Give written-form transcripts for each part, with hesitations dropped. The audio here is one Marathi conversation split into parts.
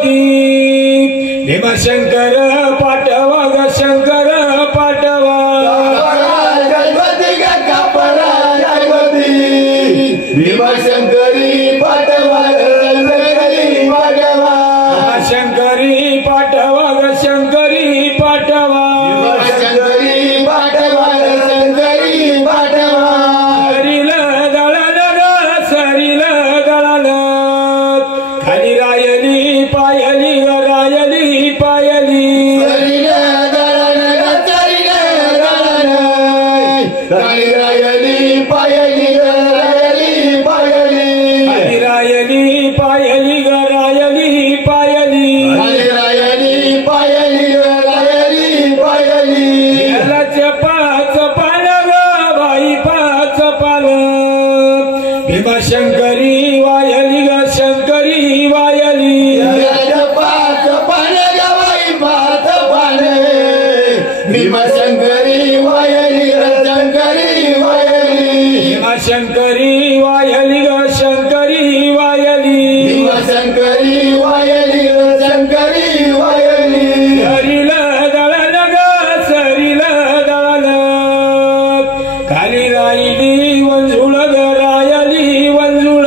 गणपती भीमशंकर पाठवा ग शंकर पाठवा गणपती ग कापरा गणपती भीमशंकरी पाठवा शंकरी पाठवा शंकरी पाठवा ग शंकरी पाठवा शंकरी पाठवा शंकरी पाठवा सरील दळण ग सरील दळण खाली रायली पायली ग रायली पायली सरील दळण ग सरील दळण खाली रायली पायली ग रायली पायली खाली रायली पायली ग रायली पायली खाली रायली पायली ग रायली पायली यालाच पाच पान ग बाई पाच पान भीमशंकरी वायली ग शंकरी वायली पाच पान गवाई पाच पान भीमशंकरी वायली शंकरी वायली भीमशंकरी वायली ग शंकरी वायली भीमशंकरी वायली शंकरी वायली सरील दळण ग सरील दळण खाली राहिली वंजुळ ग रायली वंजुळ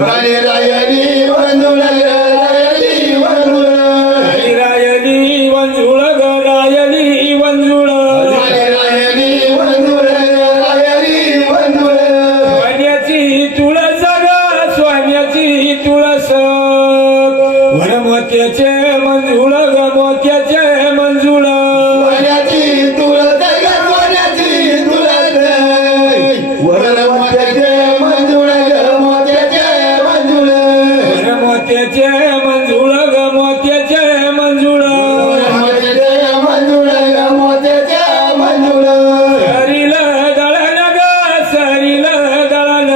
खाली रायली वंजुळ रायली वंजुळ खाली रायली वंजुळ ग रायली वंजुळ रायली वंजुळ रायली वंजुळ सोन्याची तुळस ग सोन्याची तुळस वर मोत्याचे मंजुळ ग मोत्याचे मंजुळ सोन्याची तुळस ग सोन्याची तुळस वर मोत्याचे मंजुळ ग मोत्याचे मंजुळ वर मोत्याचे मंजुळ ग मोत्याचे मंजुळ मोत्याचे मंजुळ ग मोत्याचे मंजुळ सरील दळण ग सरील दळण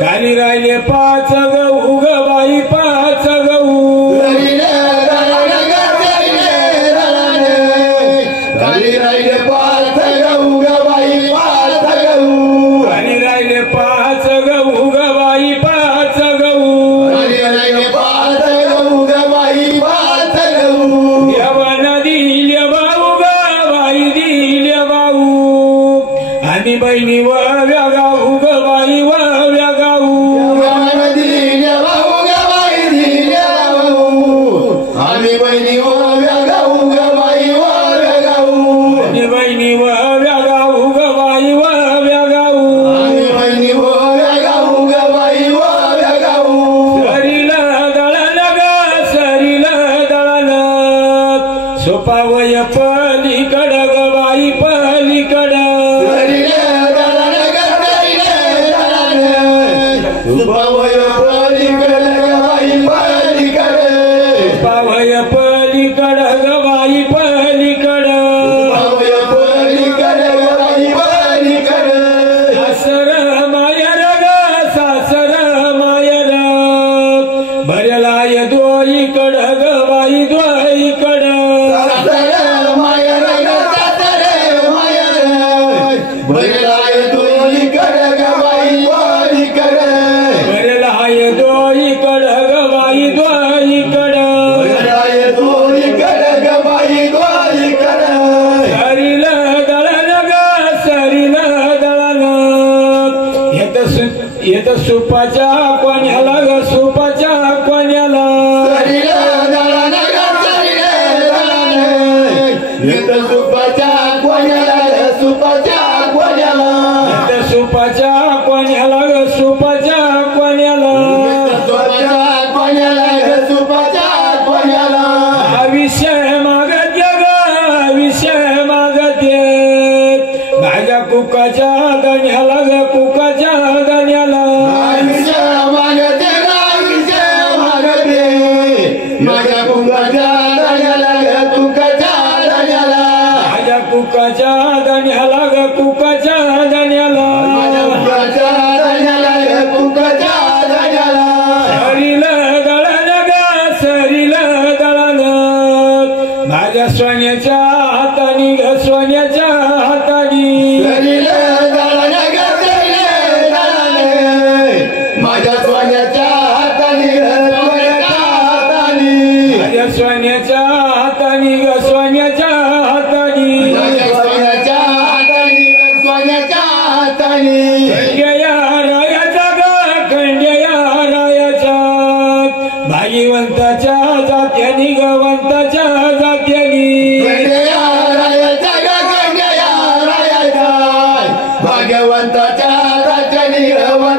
खाली राहिले पाच गहू ग बाई पाच गहू खाली राहिले पाच गहू ग बाई पाच गहू खाली राहिले पाच गहू ग बाई पाच गहू खाली राहिले पाच गहू ग बाई पाच गहू यवन दिल्या भाऊ ग बाई दिल्या भाऊ आम्ही बहिणी वव्या गाऊ ग बाई वव्या गाऊ दिल्या भाऊ ग बाई दिल्या भाऊ आम्ही बहिणी ओव्या गाऊ ग बाई ओव्या गाऊ आम्ही बहिणी वव्या गाऊ ग बाई वव्या गाऊ आम्ही बहिणी ओव्या गाऊ ग बाई ओव्या गाऊ सरील दळण ग सरील दळण सोपावय पलीकड ग बाई पलीकड सुभावय पलीकड ग बाई पलीकड पावय पलीकड ग बाई पलीकड सुभावय पलीकड ग बाई पलीकड सासर मायर ग सासर मायर भरलाय दोईकड ग बाई दोईकड सासर मायर ग सासर मायर भरलाय दोईकड ग बाई पलीकड भरलाय दोईकड ग बाई दोईकड भरलाय दोईकड ग बाई दोईकड सरील दळण ग सरील दळण येत सुपाच्या कोण्याला ग सुपाच्या कोण्याला सरील दळण ग सरील दळण येत सुपाच्या कोण्याला सुपाच्या कोण्याला येत सुपाच्या कोण्याला ग सुपाच्या कोण्याला सुपाच्या कोण्याला सुपाच्या कोण्याला आयुष्य मागत्य ग आयुष्य मागत्य माझ्या कुकाच्या गण्याला ग कुकाच्या गण्याला आयुष्य मागते आयुष्य मागते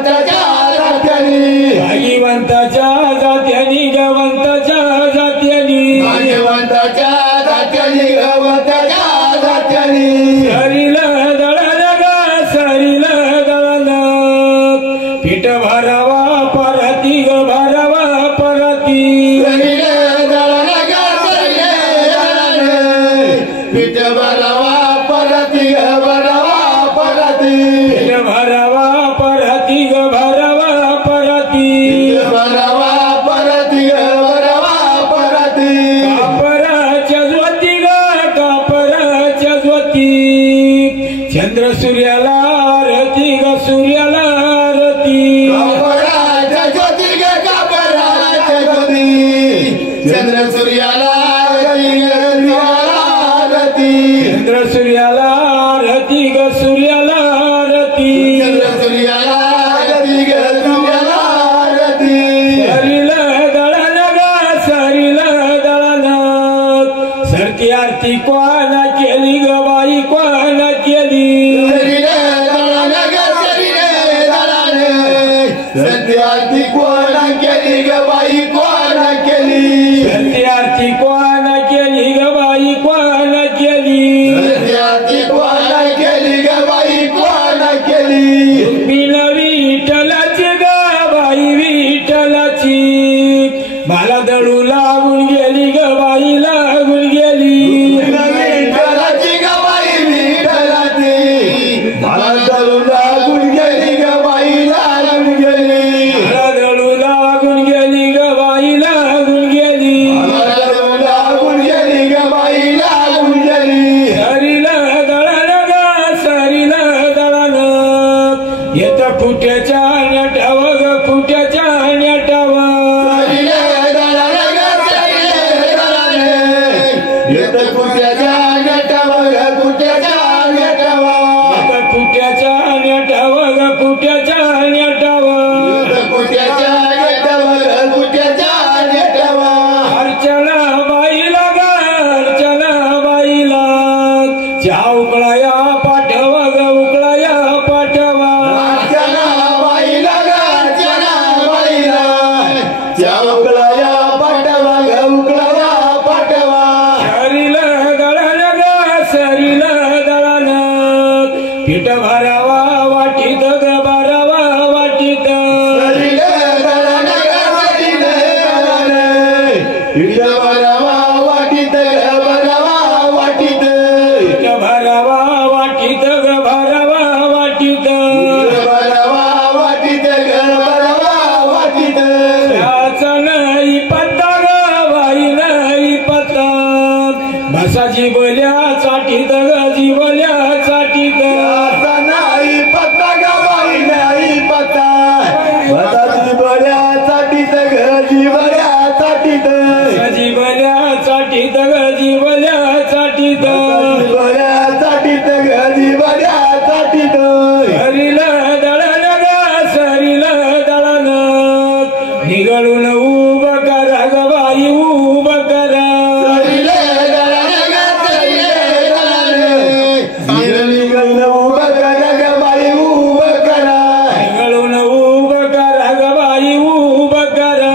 भाग्यवंताच्या जात्यानी भाग्यवंताच्या जात्यानी गवंताच्या जात्यानी भाग्यवंताच्या जात्यानी गवंताच्या जात्यानी सरीला दळण ग सरीला दळण पीठ भरावा परती ग भरावा परती सरीला दळण ग सरीला दळण पीठ भरावा परती ग भरावा परती पीठ भरावा परती ग भरावा परती भरावा परती ग भरावा परती कापराच्या ज्योती ग कापराच्या ज्योती चंद्र सूर्याला आरती ग सूर्याला आरती कापराच्या ज्योती ग कापराच्या ज्योती चंद्र सूर्याला आरती चंद्र सूर्याला आरती ग सूर्याला आरती चंद्र सूर्याला आरती ग सूर्याला आरती सरीला दळण ग सरीला दळण सरती आरती कोणा केली ग बाई कोणा केली सरीला दळण ग सरीला दळण सत्य आरती कोणा केली ग बाई कोणा केली सरती आरती कोणा केली ग बाई कोणा केली सत्य आरती कोणा केली ग बाई कोणा केली बिन विठ्ठलाची ग बाई विठ्ठलाची मला दळू लागून गेली ग बाई लागून गेली विठ्ठलाची ग बाई विठ्ठलाची मला दळू लागून गेली ग बाई लागून गेली मला दळू लागून गेली ग बाई लागून गेली मला दळू लागून गेली ग बाई लागून गेली सरीला दळण ग सरीला दळण येत फुट्याच्या नेटाव ग फुट्याच्या नेटाव सरीला दळण ग सरीला दळण येत कुट्याच्या नेटावर ग कुट्याच्या नेटावर येत फुट्याच्या नेटाव ग फुट्याच्या नेटाव कुट्याच्या नेटावर ग कुट्याच्या नेटावर अर्चना बाईला ग अर्चना बाईला चहा उकळाया पाठवा ग उकळाया पाठवा अर्चना बाईला ग अर्चना बाईला उकळाया पाठवा ग उकळाया पाठवा सरीला दळण ग सरीला दळण पीठ भरावा वाटीत ग भरावा वाटीत सरीला दळण ग सरीला दळण पीठ भरावा वाटीत ग भरावा वाटीत पीठ भरावा वाटीत ग भरावा वाटीत भरावा वाटीत ग भरावा वाटीत त्याचा नाही पत्ता ग बाई नाही पत्ता बसा जिबल्या चाटीत ग जिबल्या चाटीत आता नाही पत्ता ग बाई नाही पत्ता बसाची बऱ्या चाटीत ग जीवऱ्या चाटीत जिबल्या चाटीत ग जिबल्या चाटीत बऱ्या चाटीत ग जीवऱ्या चाटीत सरीला दळण ग सरीला दळण निघळून उभं करा ग बाई उभं करा सरीला दळण ग सरीला दळण निघालं उभं करा ग बाई उभं करा निघळून उभं करा ग बाई उभं करा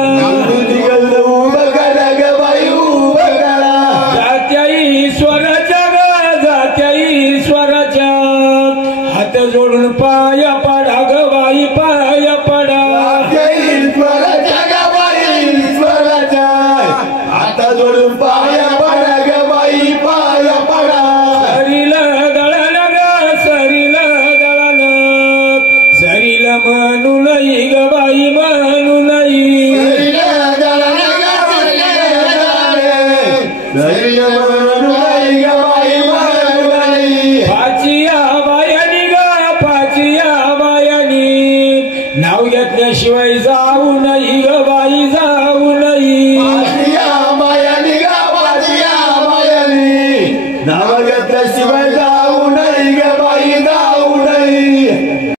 निघालं उभं करा ग बाई उभं करा जात्या ईश्वराच्या ग जात्या ईश्वराच्या हात जोडून पाया पडा ग बाई पाया पडा ईश्वराच्या ग बाई ईश्वराच्या आता जोडून पाया पडा ग बाई पाया पडा सरीला दळण ग सरीला दळण सरीला म्हणू नाही ग बाई म्हणू नाही सरीला दळण ग सरीला दळण